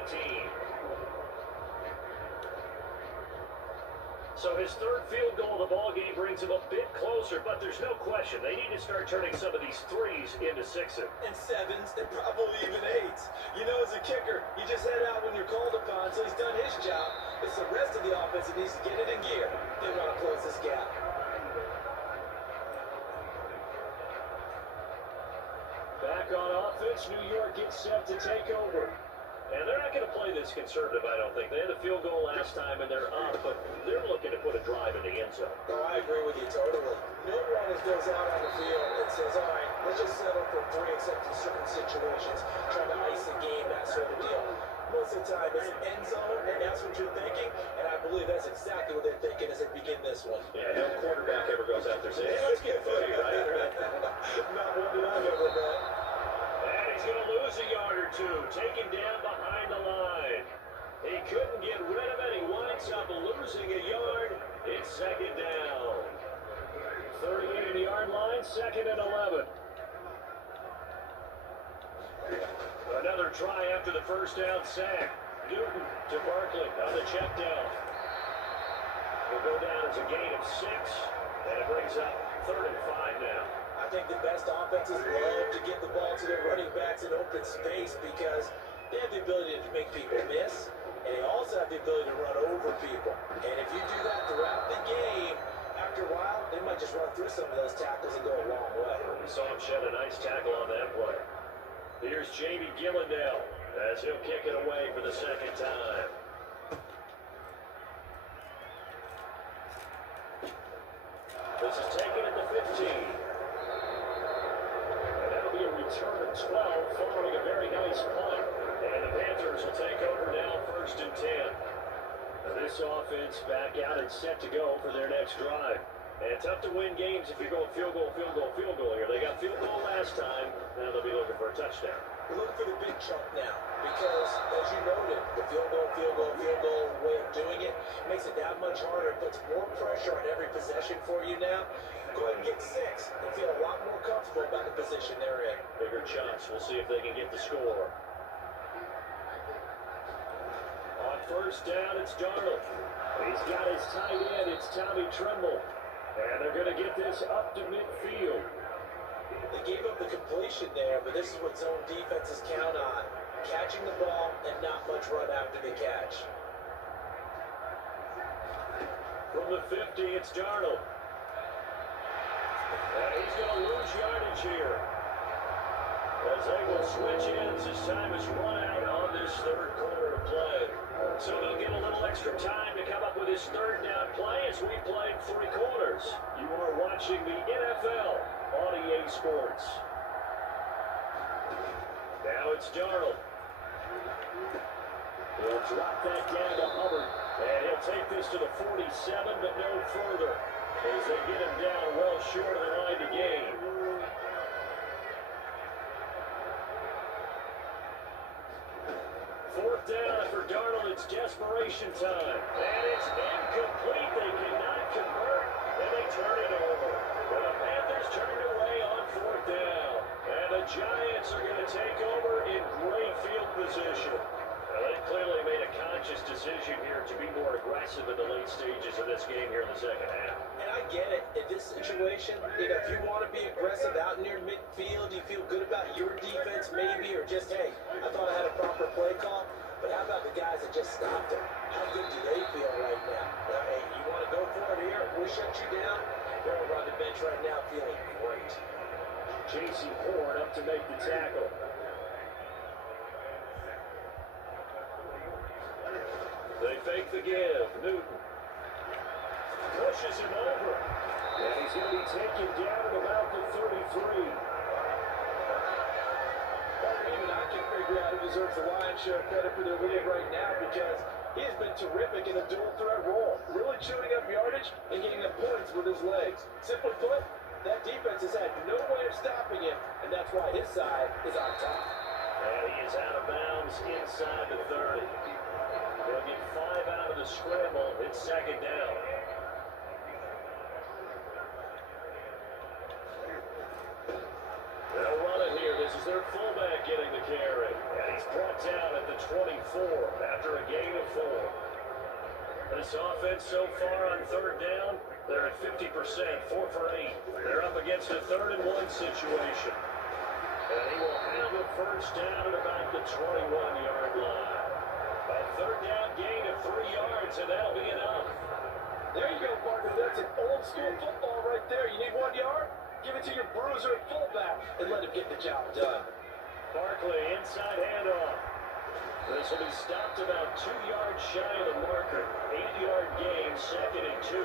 So his third field goal of the ballgame brings him a bit closer, but there's no question they need to start turning some of these threes into sixes. And sevens, and probably even eights. You know, as a kicker, you just head out when you're called upon, so he's done his job. It's the rest of the offense that needs to get it in gear. They want to close this gap. Back on offense, New York gets set to take over. And they're not going to play this conservative, I don't think. They had a field goal last time, and they're up, but they're looking to put a drive in the end zone. Oh, I agree with you totally. No one goes out on the field and says, all right, let's just settle for 3 except in certain situations, trying to ice the game, that sort of deal. Most of the time, it's an end zone, and that's what you're thinking, and I believe that's exactly what they're thinking as they begin this one. Yeah, no quarterback ever goes out there saying, hey, let's get footy, right? Not one that I've ever met. And he's going to lose a yard or two, taken down behind the line. He couldn't get rid of it. He winds up losing a yard. It's 2nd down. 38-yard line, 2nd and 11. Another try after the first down sack. Newton to Barkley on the check down. Will go down as a gain of 6, and it brings up 3rd and 5 now. I think the best offenses love to give the ball to their running backs in open space because they have the ability to make people miss, and they also have the ability to run over people. And if you do that throughout the game, after a while, they might just run through some of those tackles and go a long way. We saw him shed a nice tackle on that play. Here's Jamie Gillendale as he'll kick it away for the 2nd time. This is taken at the 15. And that'll be a return of 12 following a very nice punt. And the Panthers will take over now 1st and 10. Now this offense back out and set to go for their next drive. And tough to win games if you're going field goal, field goal, field goal here. They got field goal last time. Now they'll be looking for a touchdown. We're looking for the big chunk now because, as you noted, the field goal way of doing it makes it that much harder. It puts more pressure on every possession for you now. Go ahead and get 6 and feel a lot more comfortable about the position they're in. Bigger chunks. We'll see if they can get the score. On 1st down, it's Darnold. He's got his tight end. It's Tommy Tremble. And they're going to get this up to midfield. They gave up the completion there, but this is what zone defenses count on. Catching the ball and not much run after the catch. From the 50, it's Darnold. And he's going to lose yardage here. As they will switch ends as time is run out on this 3rd quarter of play. So they'll get a little extra time to come up with his 3rd down play as we played 3 quarters. You are watching the NFL on EA Sports. Now it's Darnold. He'll drop that down to Hubbard. And he'll take this to the 47, but no further. As they get him down well short of the line to gain. Fourth down for Darnold. It's desperation time. And It's incomplete. They cannot convert, and they turn it over. And the Panthers turned away on fourth down. And the Giants are going to take over in great field position. Well, they clearly made a conscious decision here to be more aggressive in the late stages of this game here in the second half. And I get it. In this situation, if you want to be aggressive out near midfield, you feel good about your defense maybe, or just, hey, I thought I had a proper play call. But how about the guys that just stopped it? How good do they feel right now? Hey, you want to go for it here? We'll shut you down. They're over on the bench right now feeling great. J.C. Horn up to make the tackle. They fake the give. Newton pushes him over. And he's going to be taken down at about the 33. Even I can figure out who deserves the lion's share of credit for their lead right now, because he has been terrific in a dual threat role, really chewing up yardage and getting the points with his legs. Simply put, that defense has had no way of stopping him, and that's why his side is on top. And he is out of bounds inside the 30. They'll get 5 out of the scramble. It's second down. They'll run it here. This is their fullback getting the carry. And he's brought down at the 24 after a gain of 4. This offense so far on third down, they're at 50%, 4 for 8. They're up against a 3rd and 1 situation. And he will have a first down at about the 21-yard line. A third down gain of 3 yards, and that'll be enough. There you go, partner. That's an old school football right there. You need 1 yard? Give it to your bruiser at fullback and let him get the job done. Barkley, inside handoff. This will be stopped about 2 yards shy of the marker. 8-yard gain, 2nd and 2.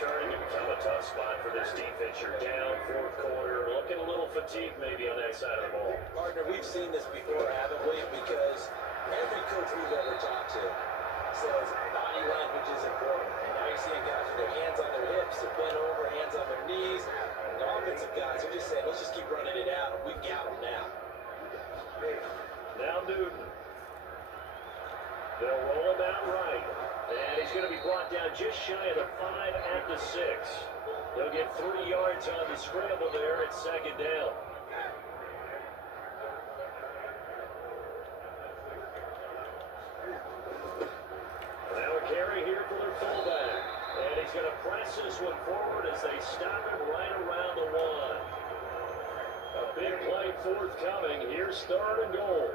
Starting to become a tough spot for this defense. You're down, 4th quarter, looking a little fatigued maybe on that side of the ball. Partner, we've seen this before, haven't we? Because every coach we've ever talked to says body language is important. And now you're seeing guys with their hands on their hips, they're bent over, hands on their knees. And the offensive guys are just saying, let's just keep running it out. We've got them now. Now Newton. They'll roll him out right. And he's going to be brought down just shy of the 5 at the 6. They'll get 3 yards on the scramble there at second down. Now a carry here for their fullback. And he's going to press this one forward as they stop him right around the 1. A big play forthcoming. Here's 3rd and goal.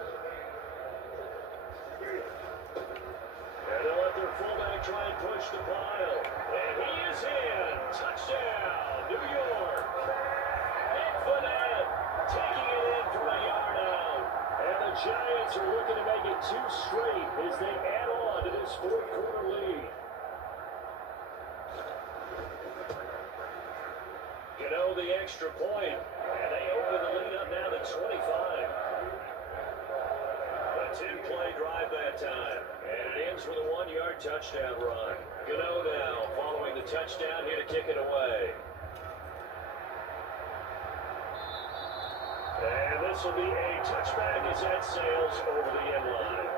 And they'll let their fullback try and push the pile. And he is in. Touchdown, New York. Nick Vanette taking it in for a yard out. And the Giants are looking to make it 2 straight as they add on to this 4th quarter lead. You know, the extra point. And they open the lead up now to 25. A 10-play drive that time. And it ends with a 1-yard touchdown run. Gano now following the touchdown here to kick it away. And this will be a touchback as that sails over the end line.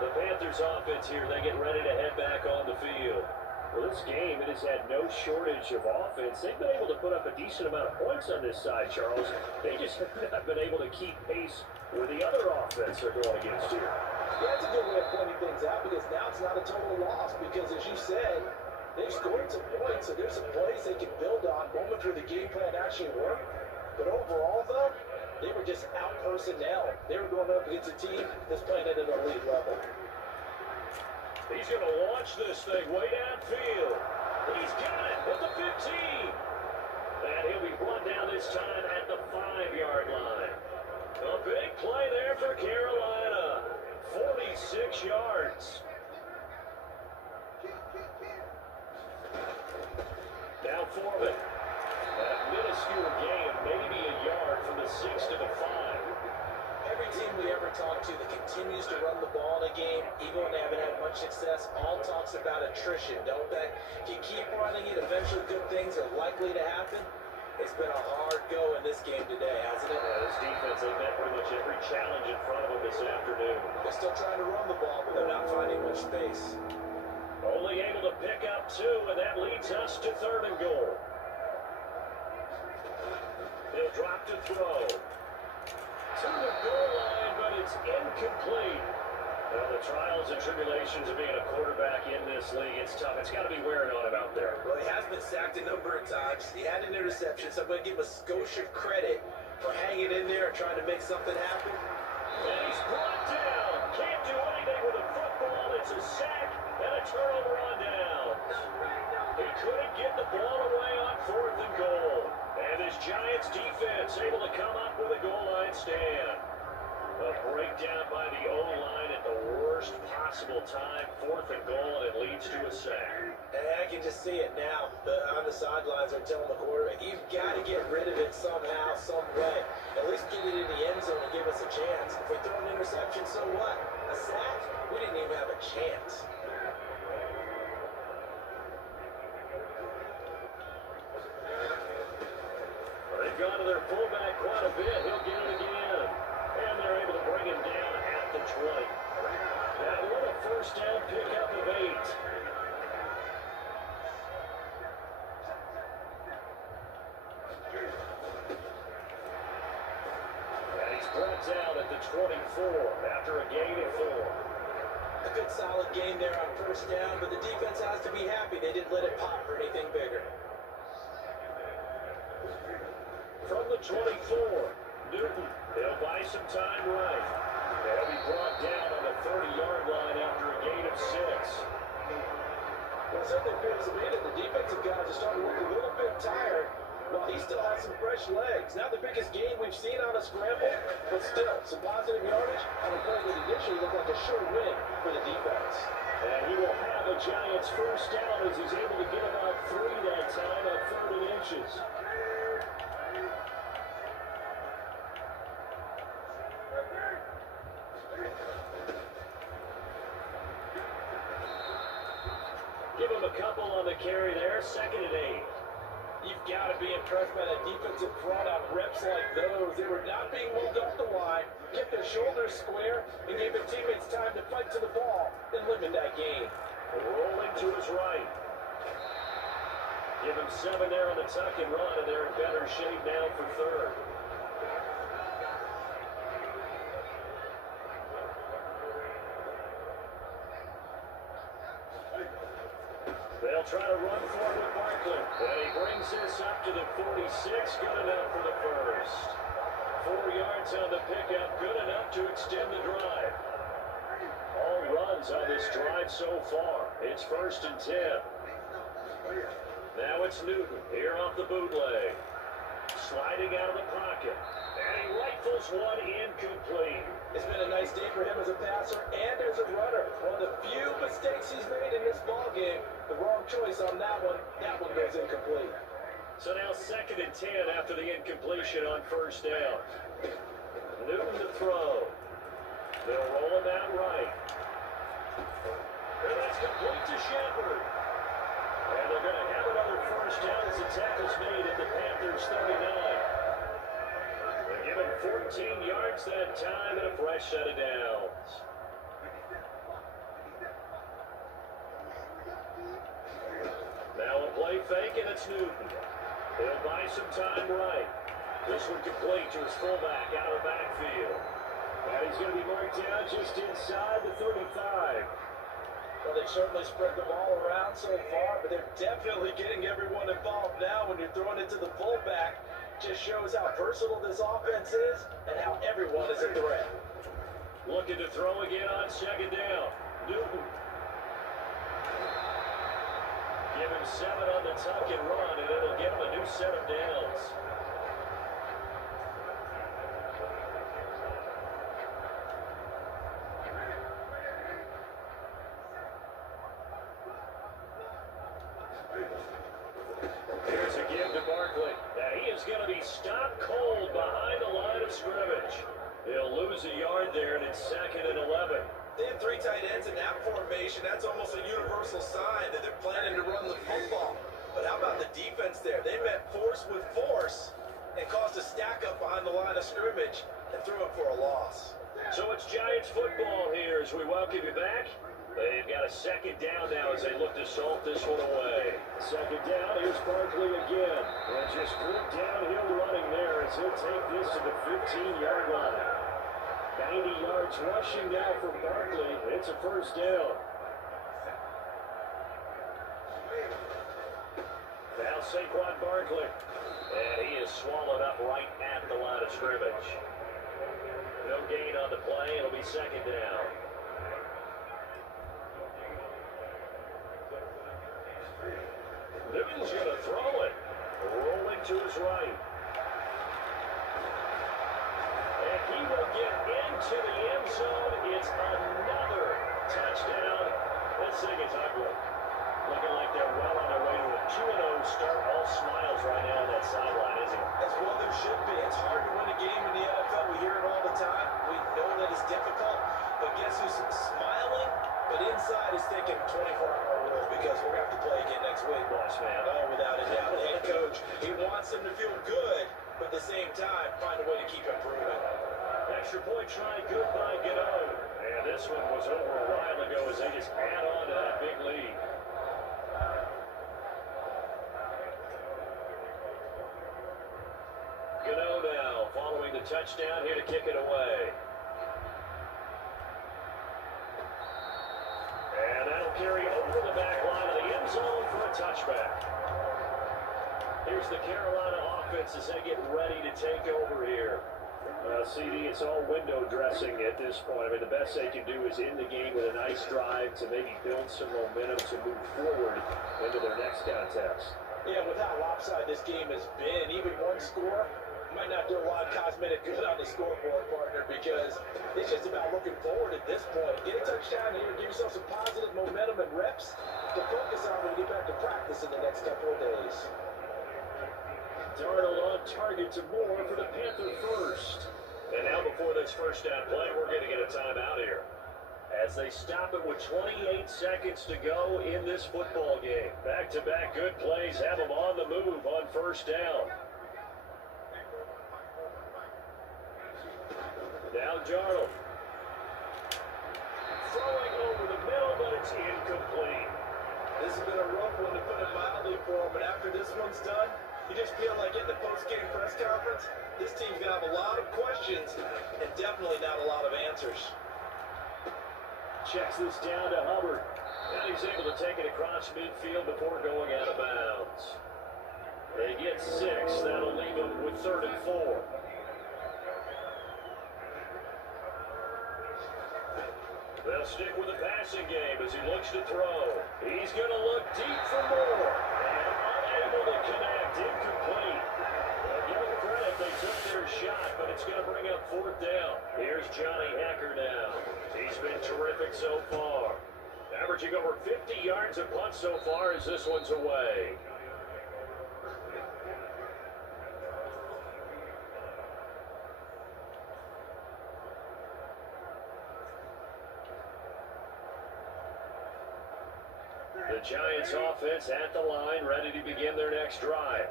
The Panthers offense here, they get ready to head back on the field. Well, this game, it has had no shortage of offense. They've been able to put up a decent amount of points on this side, Charles. They just have not been able to keep pace with the other offense they're going against here. Yeah, that's a good way of pointing things out, because now it's not a total loss, because as you said, they've scored some points, so there's some plays they can build on, moments where the game plan actually worked. But overall, though, they were just out personnel. They were going up against a team that's playing at an elite level. He's going to launch this thing way downfield. He's got it at the 15. And he'll be brought down this time at the 5-yard line. A big play there for Carolina. 46 yards. Now Foreman. That minuscule gain, maybe a yard from the 6 to the 5. Every team we ever talk to that continues to run the ball in a game, even when they haven't had much success, all talks about attrition, don't they? If you keep running it, eventually good things are likely to happen. It's been a hard go in this game today, hasn't it? This defense, they met pretty much every challenge in front of them this afternoon. They're still trying to run the ball, but they're not finding much space. Only able to pick up 2, and that leads us to 3rd and goal. He'll drop to throw. To the goal line, but it's incomplete. Well, the trials and tribulations of being a quarterback in this league, it's tough. It's got to be wearing on him out there. Well, he has been sacked a number of times. He had an interception, so I'm going to give a Scotia credit for hanging in there and trying to make something happen. And he's brought down. Can't do anything with a football. It's a sack and a turnover on downs. He couldn't get the ball away on 4th and goal. And this Giants defense able to come up with a goal line stand. A breakdown by the O-line at the worst possible time. 4th and goal, and it leads to a sack. And I can just see it now. On the sidelines are telling the quarterback, you've got to get rid of it somehow, some way. At least get it in the end zone and give us a chance. If we throw an interception, so what? A sack? We didn't even have a chance. They've gone to their fullback quite a bit. He'll get it again. And they're able to bring him down at the 20. Now, what a first down pickup of 8. And he's brought down at the 24 after a gain of 4. A good solid game there on first down, but the defense has to be happy they didn't let it pop for anything bigger. From the 24, Newton, they'll buy some time right. They'll be brought down on the 30-yard line after a gain of 6. Well, it certainly appears to me that the defensive guys are starting to look a little bit tired, while he still has some fresh legs. Not the biggest gain we've seen on a scramble, but still, some positive yardage on a play that initially looked like a sure win for the defense. And he will have a Giants first down as he's able to get about 3 that time on 3rd and inches. Give him a couple on the carry there, 2nd and 8. You've got to be impressed by that defensive front on reps like those. They were not being moved up the line, kept their shoulders square, and gave their teammates time to fight to the ball and limit that gain. Rolling to his right. Give him 7 there on the tuck and run, and they're in better shape now for 3rd. They'll try to run for it with Barkley. And he brings this up to the 46. Good enough for the first. 4 yards on the pickup. Good enough to extend the drive. All runs on this drive so far. It's 1st and 10. Now it's Newton here off the bootleg. Sliding out of the pocket. And he rifles one incomplete. It's been a nice day for him as a passer and as a runner. One of the few mistakes he's made in this ballgame. The wrong choice on that one. That one goes incomplete. So now 2nd and 10 after the incompletion on first down. Newton to throw. They'll roll him out right. And that's complete to Shepard. And they're going to have another first down as the tackle's made at the Panthers 39. They give him 14 yards that time and a fresh set of downs. Now a play fake, and it's Newton. He'll buy some time right. This one complete to his fullback out of the backfield. And he's going to be marked down just inside the 35. Well, they've certainly spread the ball around so far, but they're definitely getting everyone involved now when you're throwing it to the fullback. Just shows how versatile this offense is and how everyone is a threat. Looking to throw again on 2nd down. Newton. Give him 7 on the tuck and run, and it'll give him a new set of downs. Here's a give to Barkley. Now he is going to be stopped cold behind the line of scrimmage. He'll lose a yard there, and it's 2nd and 11. They have 3 tight ends in that formation. That's almost a universal sign that they're planning to run the football. But how about the defense there? They met force with force and caused a stack up behind the line of scrimmage and threw it for a loss. So it's Giants football here as we welcome you back. They've got a second down now as they look to salt this one away. Second down, here's Barkley again. And just good downhill running there as he'll take this to the 15-yard line. 90 yards rushing now for Barkley. It's a first down. Now Saquon Barkley. And he is swallowed up right at the line of scrimmage. No gain on the play. It'll be second down. Newton's going to throw it. Rolling to his right. And he will get into the end zone. It's another touchdown. This thing is ugly. Looking like they're well on their way to a 2-0 start. All smiles right now on that sideline, isn't it? That's what there should be. It's hard to win a game in the NFL. We hear it all the time. We know that it's difficult. But guess who's smiling? But inside is thinking 24-hour rule because we're going to have to play again next week. Boss man. Oh, without a doubt. The head coach, he wants them to feel good, but at the same time, find a way to keep improving. Extra point try, good by Gano. And this one was over a while ago as they just add on to that big lead. Gano now following the touchdown here to kick it away. And that'll carry over the back line of the end zone for a touchback. Here's the Carolina offense as they get ready to take over here. CD, it's all window dressing at this point. I mean, the best they can do is end the game with a nice drive to maybe build some momentum to move forward into their next contest. Yeah, with how lopsided this game has been, even one score might not do a lot of cosmetic good on the scoreboard, partner, because it's just about looking forward at this point. Get a touchdown here, give yourself some positive momentum and reps to focus on when you get back to practice in the next couple of days. Darnold on target to Moore for the Panther first. And now before this first down play, we're going to get a timeout here. As they stop it with 28 seconds to go in this football game. Back-to-back good plays have them on the move on first down. Now Darnold. Throwing over the middle, but it's incomplete. This has been a rough one to put it mildly for him, but after this one's done, you just feel like in the post-game press conference, this team's going to have a lot of questions and definitely not a lot of answers. Checks this down to Hubbard. And he's able to take it across midfield before going out of bounds. They get 6. That'll leave them with 3rd and 4. They'll stick with the passing game as he looks to throw. He's going to look deep for more. And unable to connect. Incomplete. Well, give them credit. They took their shot, but it's going to bring up 4th down. Here's Johnny Hecker now. He's been terrific so far. Averaging over 50 yards a punt so far as this one's away. The Giants offense at the line, ready to begin their next drive.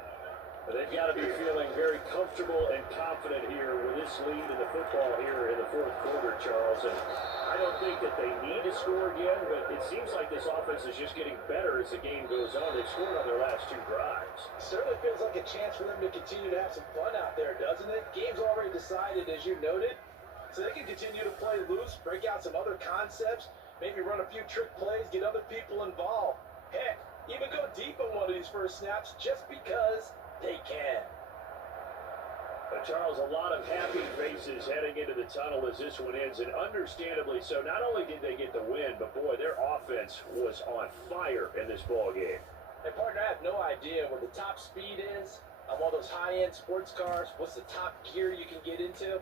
But they've got to be feeling very comfortable and confident here with this lead in the football here in the 4th quarter, Charles. And I don't think that they need to score again, but it seems like this offense is just getting better as the game goes on. They've scored on their last 2 drives. Certainly feels like a chance for them to continue to have some fun out there, doesn't it? Game's already decided, as you noted, so they can continue to play loose, break out some other concepts, maybe run a few trick plays, get other people involved. Heck, even go deep on one of these first snaps just because they can. But Charles, a lot of happy faces heading into the tunnel as this one ends, and understandably so. Not only did they get the win, but boy, their offense was on fire in this ball game. Hey, partner, I have no idea where the top speed is on one of those high-end sports cars. What's the top gear you can get into?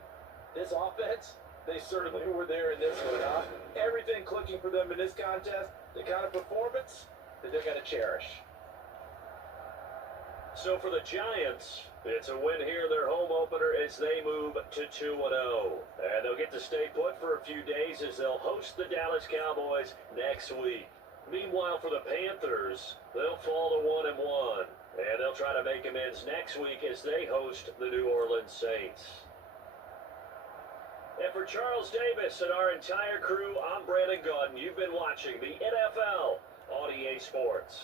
This offense, they certainly were there in this one, huh? Everything clicking for them in this contest, the kind of performance that they're going to cherish. So for the Giants, it's a win here, their home opener, as they move to 2-0. And they'll get to stay put for a few days as they'll host the Dallas Cowboys next week. Meanwhile, for the Panthers, they'll fall to 1-1. And they'll try to make amends next week as they host the New Orleans Saints. And for Charles Davis and our entire crew, I'm Brandon Gauden. You've been watching the NFL on EA Sports.